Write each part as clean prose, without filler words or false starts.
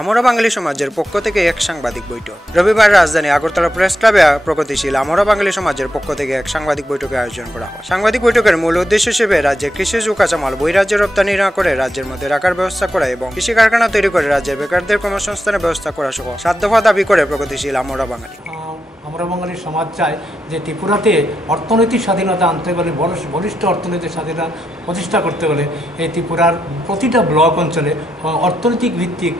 আমরা বাঙালি সমাজের পক্ষ থেকে এক সাংবাদিক বৈঠক। রবিবার রাজধানী আগরতলা প্রেস ক্লাবে প্রগতিশীল আমরা বাঙালি সমাজের পক্ষ থেকে এক সাংবাদিক বৈঠকের আয়োজন করা হয়। সাংবাদিক বৈঠকের মূল উদ্দেশ্য হিসেবে রাজ্যের কৃষিজ ও কাঁচামাল বহিরাজ্যে রপ্তানি না করে রাজ্যের মধ্যে রাখার ব্যবস্থা করা এবং কৃষি কারখানা তৈরি করে রাজ্যের বেকারদের কর্মসংস্থানের ব্যবস্থা করা সহ 7 দফা দাবি করে প্রগতিশীল আমরা বাঙালি। আমরা বাঙালি সমাজ চায় যে ত্রিপুরাতে অর্থনৈতিক স্বাধীনতা আনতে গেলে বলিষ্ঠ অর্থনৈতিক স্বাধীনতা প্রতিষ্ঠা করতে হলে এই ত্রিপুরার প্রতিটা ব্লক অঞ্চলে অর্থনৈতিক ভিত্তিক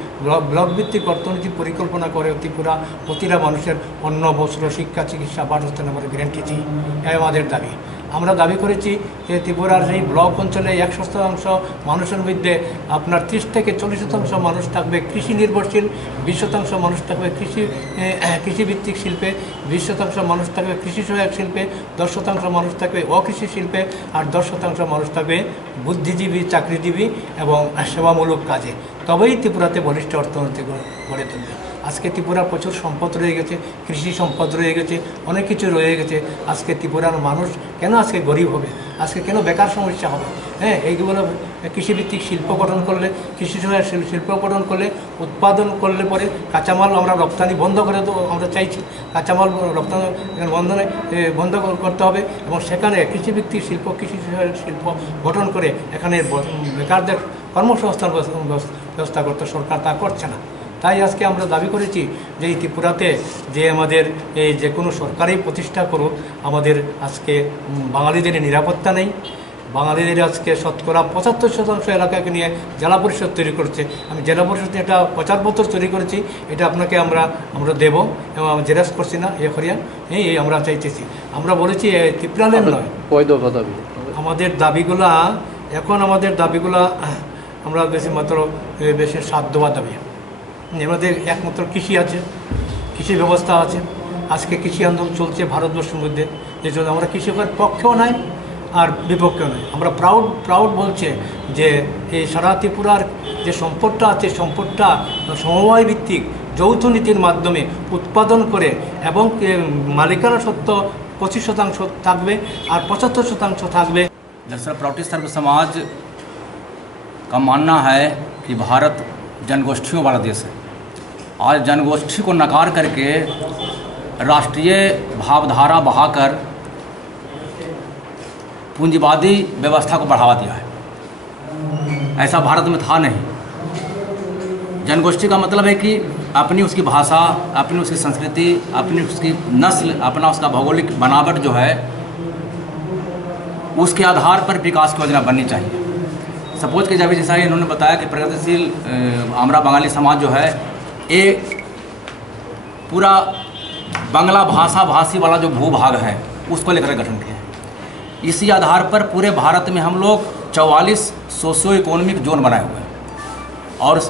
ব্লক ভিত্তিক অর্থনৈতিক পরিকল্পনা করে ত্রিপুরা প্রতিটা মানুষের অন্ন বস্ত্র শিক্ষা চিকিৎসা বাসস্থান আমরা গ্যারান্টি দিই। এই আমাদের দাবি। আমরা দাবি করেছি যে ত্রিপুরার এই ব্লক অঞ্চলে 100% মানুষের মধ্যে আপনার 30 থেকে 40% মানুষ থাকবে কৃষি নির্ভরশীল, 20% মানুষ থাকবে কৃষিভিত্তিক শিল্পে, 20% মানুষ থাকবে কৃষি সহায়ক শিল্পে, 10% মানুষ থাকবে অকৃষি শিল্পে, আর 10% মানুষ থাকবে বুদ্ধিজীবী, চাকরিজীবী এবং সেবামূলক কাজে। তবেই ত্রিপুরাতে বলিষ্ঠ অর্থনীতি গড়ে তুলবে। আজকে ত্রিপুরার প্রচুর সম্পদ রয়ে গেছে, কৃষি সম্পদ রয়ে গেছে, অনেক কিছু রয়ে গেছে। আজকে ত্রিপুরার মানুষ কেন আজকে গরিব হবে, আজকে কেন বেকার সমস্যা হবে? এইগুলো কৃষিভিত্তিক শিল্প গঠন করলে, কৃষি সহায়ক শিল্প গঠন করলে, উৎপাদন করলে পরে কাঁচামাল আমরা রপ্তানি বন্ধ করে দেবো। আমরা চাইছি কাঁচামাল রপ্তানি বন্ধ করতে হবে এবং সেখানে কৃষিভিত্তিক শিল্প, কৃষি সহায়ক শিল্প গঠন করে এখানে বেকারদের কর্মসংস্থান ব্যবস্থা করতে সরকার তা করছে না। তাই আজকে আমরা দাবি করেছি যে এই ত্রিপুরাতে যে আমাদের এই যে কোনো সরকারি প্রতিষ্ঠা করুক, আমাদের আজকে বাঙালিদের নিরাপত্তা নেই। বাঙালিদের আজকে শতকরা 75% এলাকাকে নিয়ে জেলা পরিষদ তৈরি করছে। আমি জেলা পরিষদে একটা প্রচারপত্র তৈরি করেছি, এটা আপনাকে আমরা দেবো এবং আমি জেরাস করছি না হরিয়ান। এই আমরা চাইতেছি, আমরা বলেছি ত্রিপুরালের নয়। আমাদের দাবিগুলা আমাদের দাবিগুলা আমরা বেশি 7 দফা দাবি। আমাদের একমাত্র কৃষি আছে, কৃষি ব্যবস্থা আছে। আজকে কৃষি আন্দোলন চলছে ভারতবর্ষের মধ্যে, যে জন্য আমরা কৃষকের পক্ষেও নাই আর বিপক্ষেও নয়। আমরা প্রাউড বলছে যে এই সারা ত্রিপুরার যে সম্পদটা আছে, সম্পদটা সমবায় ভিত্তিক যৌথ নীতির মাধ্যমে উৎপাদন করে এবং মালিকানা সত্ত্ব 25% থাকবে আর 75% থাকবে। दरअसल प्राउटिस्ट सर्व समाज का मानना है कि भारत जनगोष्ठियों वाला देश है। आज जनगोष्ठी को नकार करके राष्ट्रीय भावधारा बहाकर पूंजीवादी व्यवस्था को बढ़ावा दिया है। ऐसा भारत में था नहीं। जनगोष्ठी का मतलब है कि अपनी उसकी भाषा, अपनी उसकी संस्कृति, अपनी उसकी नस्ल, अपना उसका भौगोलिक बनावट जो है उसके आधार पर विकास की योजना बननी चाहिए। सपोज के जब जैसा इन्होंने बताया कि प्रगतिशील हमरा बंगाली समाज जो है ये पूरा बंगला भाषी वाला जो भूभाग है उसको लेकर गठन किया है। इसी आधार पर पूरे भारत में हम लोग 44 सोशियो इकोनॉमिक जोन बनाए हुए हैं और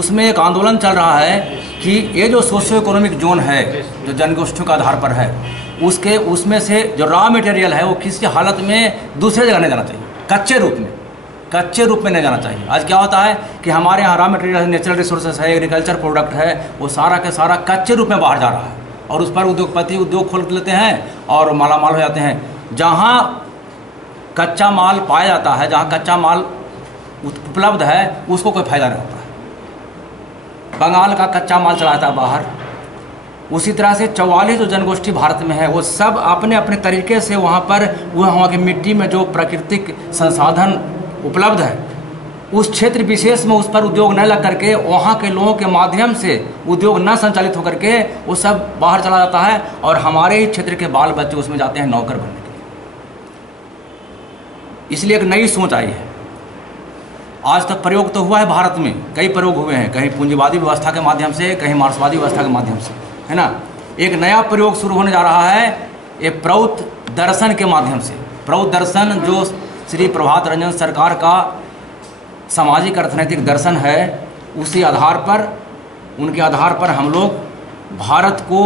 उसमें एक आंदोलन चल रहा है कि ये जो सोशियो इकोनॉमिक जोन है जो जनगोष्ठियों के आधार पर है उसमें से जो रॉ मटेरियल है वो किसी हालत में दूसरे जगह नहीं जाना चाहिए, कच्चे रूप में नहीं जाना चाहिए। आज क्या होता है कि हमारे यहाँ रॉ मटेरियल नेचुरल रिसोर्सेस है, एग्रीकल्चर प्रोडक्ट है, वो सारा का सारा कच्चे रूप में बाहर जा रहा है और उस पर उद्योगपति उद्योग खोल लेते हैं और मालामाल हो जाते हैं। जहाँ कच्चा माल पाया जाता है, जहाँ कच्चा माल उपलब्ध है उसको कोई फायदा नहीं होता है। बंगाल का कच्चा माल चला जाता है बाहर। उसी तरह से 44 जो जनगोष्ठी भारत में है वो सब अपने अपने तरीके से वहाँ पर वहाँ की मिट्टी में जो प्राकृतिक संसाधन उपलब्ध है उस क्षेत्र विशेष में उस पर उद्योग न लग करके वहाँ के लोगों के माध्यम से उद्योग न संचालित होकर के वो सब बाहर चला जाता है और हमारे ही क्षेत्र के बाल बच्चे उसमें जाते हैं नौकर बनने के लिए। इसलिए एक नई सोच आई है। आज तक प्रयोग तो हुआ है भारत में, कई प्रयोग हुए हैं, कहीं पूंजीवादी व्यवस्था के माध्यम से, कहीं मार्क्सवादी व्यवस्था के माध्यम से, है ना। एक नया प्रयोग शुरू होने जा रहा है ये प्रौत दर्शन के माध्यम से। प्रौत दर्शन जो श्री प्रभात रंजन सरकार का सामाजिक अर्थनैतिक दर्शन है, उसी आधार पर उनके आधार पर हम लोग भारत को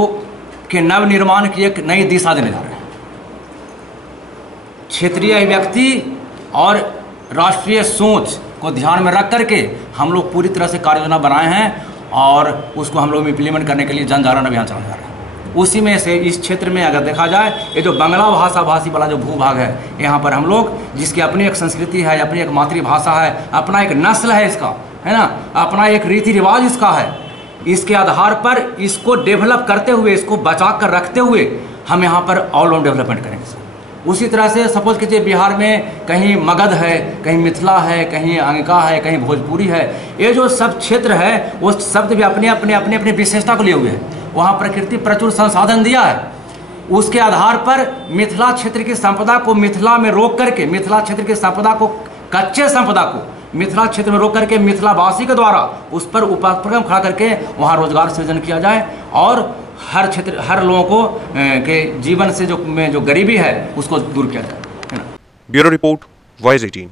के नव निर्माण की एक नई दिशा देने जा रहे हैं। क्षेत्रीय अभिव्यक्ति और राष्ट्रीय सोच को ध्यान में रख करके हम लोग पूरी तरह से कार्य योजना बनाए हैं और उसको हम लोग इम्प्लीमेंट करने के लिए जन जागरण अभियान चलाने जा रहे हैं। उसी में से इस क्षेत्र में अगर देखा जाए ये जो बंगला भाषी वाला जो भूभाग है यहाँ पर हम लोग जिसकी अपनी एक संस्कृति है, अपनी एक मातृभाषा है, अपना एक नस्ल है, इसका है ना, अपना एक रीति रिवाज इसका है। इसके आधार पर इसको डेवलप करते हुए, इसको बचा कर रखते हुए हम यहाँ पर ऑलराउंड डेवलपमेंट करेंगे। उसी तरह से सपोज कीजिए बिहार में कहीं मगध है, कहीं मिथिला है, कहीं अंगिका है, कहीं भोजपुरी है, ये जो सब क्षेत्र है वो शब्द भी अपने अपने अपने अपने विशेषता को लिए हुए हैं। वहाँ प्रकृति प्रचुर संसाधन दिया है, उसके आधार पर मिथिला क्षेत्र की संपदा को मिथिला में रोक करके, मिथिला क्षेत्र की संपदा को, कच्चे संपदा को मिथिला क्षेत्र में रोक करके मिथिलावासी के द्वारा उस पर उपक्रम खड़ा करके वहाँ रोजगार सृजन किया जाए और हर क्षेत्र, हर लोगों को के जीवन से जो गरीबी है उसको दूर किया जाए, है ना। Bureau report, voice 18।